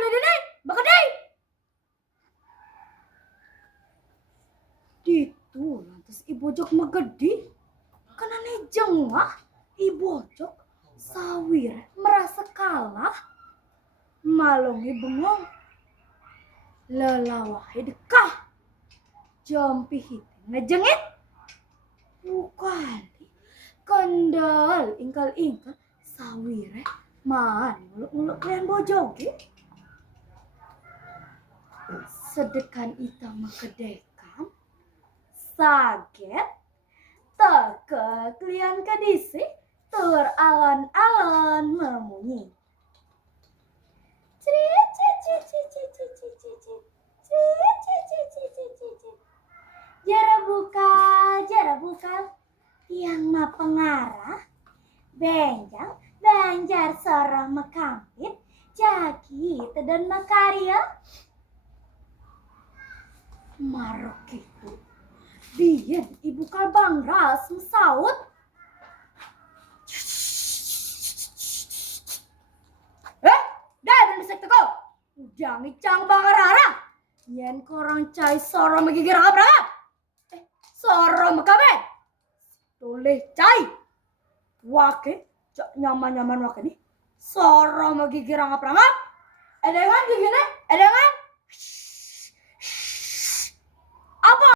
udah deh, bakal deh. Ditu lantas ibojok megedi, karena jengah ibojok sawir merasa kalah, malongi bengong, lelawahi dekah, jampi hiti ngejengit, bukali kendal ingkal sawire man muluk kalian bojogi. Sedekan ita makedekan saget teke kalian kadisi tur alon-alon memunyi. Jara bukal tiang ma pengarah benjang banjar sorong mekampit jagi tedan makarya marok itu biyen ibu kalbang ras mesaut dan besek teko jangi cang bangarara yen korang cai sorong megigir apa sorong mekabe toleh cai wake cak nyaman wake nih sorong megigir apa edengan gigine edengan